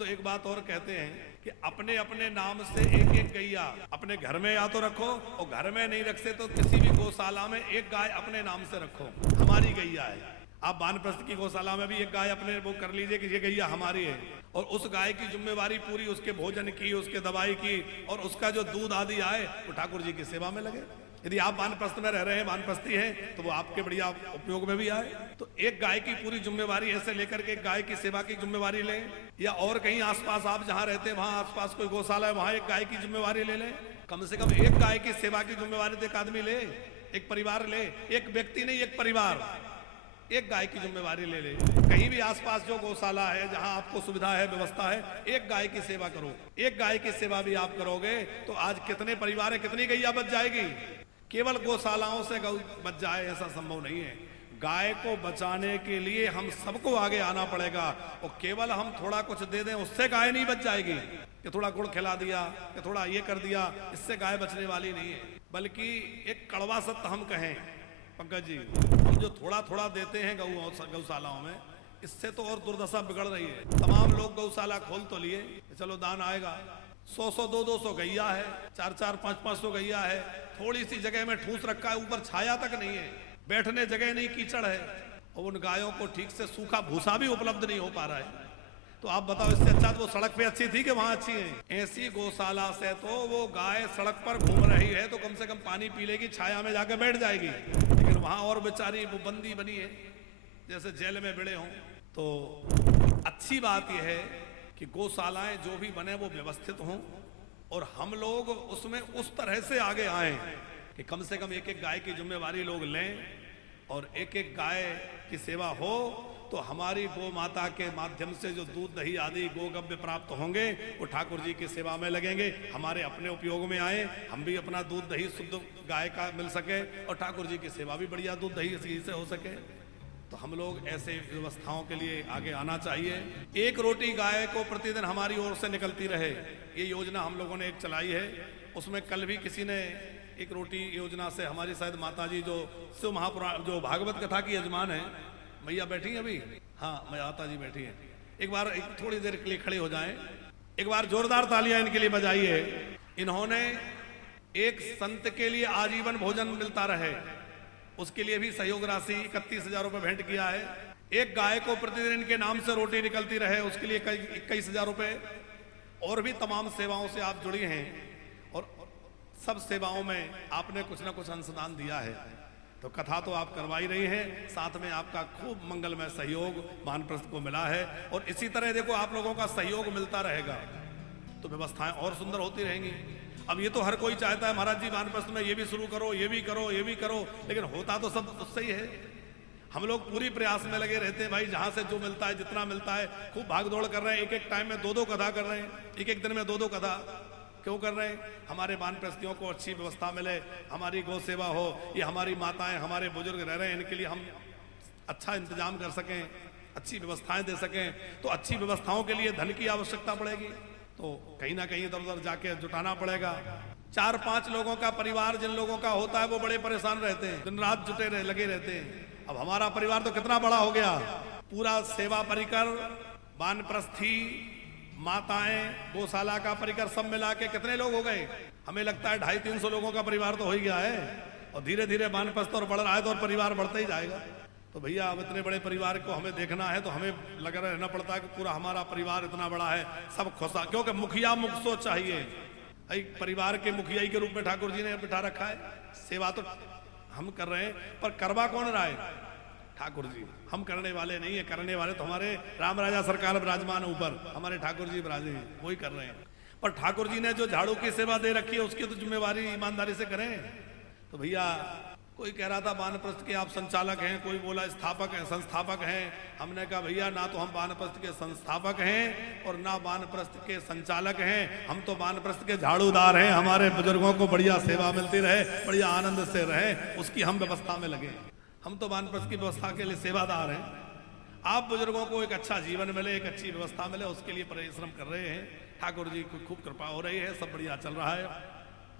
तो एक बात और कहते हैं कि अपने अपने नाम से एक एक गैया अपने घर में या तो रखो, और घर में नहीं रखते तो किसी भी गौशाला में एक गाय अपने नाम से रखो, हमारी गैया है। आप वानप्रस्थ की गौशाला में भी एक गाय अपने वो कर लीजिए कि ये गैया हमारी है, और उस गाय की जिम्मेवारी पूरी उसके भोजन की, उसके दवाई की, और उसका जो दूध आदि आए वो ठाकुर जी की सेवा में लगे। यदि आप वानप्रस्थ में रह रहे हैं, वानप्रस्थी हैं, तो वो आपके बढ़िया उपयोग में भी आए। तो एक गाय की पूरी जिम्मेवारी ऐसे लेकर के गाय की सेवा की जिम्मेवारी लें, या और कहीं आसपास आप जहां रहते हैं वहां आसपास कोई गौशाला है, वहां एक गाय की जिम्मेवारी ले लें। कम से कम एक गाय की सेवा की जिम्मेवारी तो एक आदमी ले, एक परिवार ले, एक व्यक्ति नहीं एक परिवार एक गाय की जिम्मेवारी ले ले। कहीं भी आसपास जो गौशाला है जहां आपको सुविधा है, व्यवस्था है, एक गाय की सेवा करो। एक गाय की सेवा भी आप करोगे तो आज कितने परिवार है, कितनी गैया बच जाएगी। केवल गौशालाओं से गौ बच जाए ऐसा संभव नहीं है। गाय को बचाने के लिए हम सबको आगे आना पड़ेगा, और केवल हम थोड़ा कुछ दे दें उससे गाय नहीं बच जाएगी कि थोड़ा गुड़ खिला दिया कि थोड़ा ये कर दिया, इससे गाय बचने वाली नहीं है। बल्कि एक कड़वा सत्य हम कहें पंकज जी, हम जो थोड़ा थोड़ा देते हैं गौशालाओं में, इससे तो और दुर्दशा बिगड़ रही है। तमाम लोग गौशाला खोल तो लिए, चलो दान आएगा, 100 200 गैया है, 4 500 गैया है, थोड़ी सी जगह में ठूस रखा है, ऊपर छाया तक नहीं है, बैठने जगह नहीं, कीचड़ है, और उन गायों को ठीक से सूखा भूसा भी उपलब्ध नहीं हो पा रहा है। तो आप बताओ, इससे अच्छा तो वो सड़क पे अच्छी थी कि वहां अच्छी है। ऐसी गौशाला से तो वो गाय सड़क पर घूम रही है तो कम से कम पानी पी लेगी, छाया में जाकर बैठ जाएगी, लेकिन वहां और बेचारी वो बंदी बनी है जैसे जेल में बिड़े हों। तो अच्छी बात यह है कि गौशालाएं जो भी बने वो व्यवस्थित हों, और हम लोग उसमें उस तरह से आगे आए कि कम से कम एक एक गाय की जिम्मेवारी लोग लें, और एक एक गाय की सेवा हो तो हमारी गौ माता के माध्यम से जो दूध दही आदि गोगव्य प्राप्त होंगे वो ठाकुर जी की सेवा में लगेंगे, हमारे अपने उपयोग में आए, हम भी अपना दूध दही शुद्ध गाय का मिल सके, और ठाकुर जी की सेवा भी बढ़िया दूध दही इसी से हो सके। तो हम लोग ऐसे व्यवस्थाओं के लिए आगे आना चाहिए। एक रोटी गाय को प्रतिदिन हमारी ओर से निकलती रहे, ये योजना हम लोगों ने एक चलाई है। उसमें कल भी किसी ने एक रोटी योजना से हमारी शायद माता जी जो शिव महापुराण जो भागवत कथा की यजमान है, भैया बैठी हैं अभी, हाँ माता जी बैठी हैं, एक बार थोड़ी देर के लिए खड़े हो जाएं, एक बार जोरदार तालियां इनके लिए बजाइए। इन्होंने एक संत के लिए आजीवन भोजन मिलता रहे उसके लिए भी सहयोग राशि 31,000 रुपये भेंट किया है। एक गाय को प्रतिदिन इनके नाम से रोटी निकलती रहे उसके लिए 21,000 रुपये, और भी तमाम सेवाओं से आप जुड़ी हैं, और सब सेवाओं में आपने कुछ ना कुछ अंशदान दिया है। तो कथा तो आप करवाई रही हैं, साथ में आपका खूब मंगलमय सहयोग वानप्रस्थ को मिला है, और इसी तरह देखो आप लोगों का सहयोग मिलता रहेगा तो व्यवस्थाएं और सुंदर होती रहेंगी। अब ये तो हर कोई चाहता है महाराज जी वानप्रस्थ में ये भी शुरू करो, ये भी करो, ये भी करो, लेकिन होता तो सब उससे ही है। हम लोग पूरी प्रयास में लगे रहते हैं भाई, जहां से जो मिलता है जितना मिलता है खूब भागदौड़ कर रहे हैं, एक एक टाइम में 2-2 कथा कर रहे हैं, एक एक दिन में 2-2 कथा क्यों कर रहे हैं? हमारे वानप्रस्थियों को अच्छी व्यवस्था मिले, हमारी गौ सेवा हो, ये हमारी माताएं हमारे बुजुर्ग रह रहे हैं, इनके लिए हम अच्छा इंतजाम कर सकें, अच्छी व्यवस्थाएं दे सकें। तो अच्छी व्यवस्थाओं के लिए धन की आवश्यकता पड़ेगी, तो कहीं ना कहीं इधर उधर जाके जुटाना पड़ेगा। 4-5 लोगों का परिवार जिन लोगों का होता है वो बड़े परेशान रहते हैं, दिन रात जुटे लगे रहते हैं। अब हमारा परिवार तो कितना बड़ा हो गया, पूरा सेवा परिकर, वानप्रस्थी, माताएं, गौशाला का परिकर सब मिला के कितने लोग हो गए? हमें लगता है 250-300 लोगों का परिवार तो हो ही गया है, और धीरे धीरे वानप्रस्थ और बढ़ रहा है तो और परिवार बढ़ता ही जाएगा। तो भैया अब इतने बड़े परिवार को हमें देखना है तो हमें लगा रहना पड़ता है कि पूरा हमारा परिवार इतना बड़ा है, सब खुशा, क्योंकि मुखिया मुखसो चाहिए। परिवार के मुखिया के रूप में ठाकुर जी ने बिठा रखा है, सेवा तो हम कर रहे हैं पर करवा कौन रहा है? ठाकुर जी। हम करने वाले नहीं है, करने वाले तो हमारे राम राजा सरकार विराजमान ऊपर, हमारे ठाकुर जी विराजे हैं, वही कर रहे हैं। पर ठाकुर जी ने जो झाड़ू की सेवा दे रखी है उसकी तो जिम्मेवारी ईमानदारी से करें। तो भैया कोई कह रहा था वानप्रस्थ के आप संचालक हैं, कोई बोला स्थापक हैं, संस्थापक हैं। हमने कहा भैया ना तो हम वानप्रस्थ के संस्थापक हैं और ना वानप्रस्थ के संचालक हैं, हम तो वानप्रस्थ के झाड़ूदार हैं। हमारे बुजुर्गों को बढ़िया सेवा मिलती रहे, बढ़िया आनंद से रहे, उसकी हम व्यवस्था में लगे। हम तो वानप्रस्थ की व्यवस्था के लिए सेवादार हैं। आप बुजुर्गों को एक अच्छा जीवन मिले, एक अच्छी व्यवस्था मिले, उसके लिए परिश्रम कर रहे हैं। ठाकुर जी की खूब कृपा हो रही है, सब बढ़िया चल रहा है।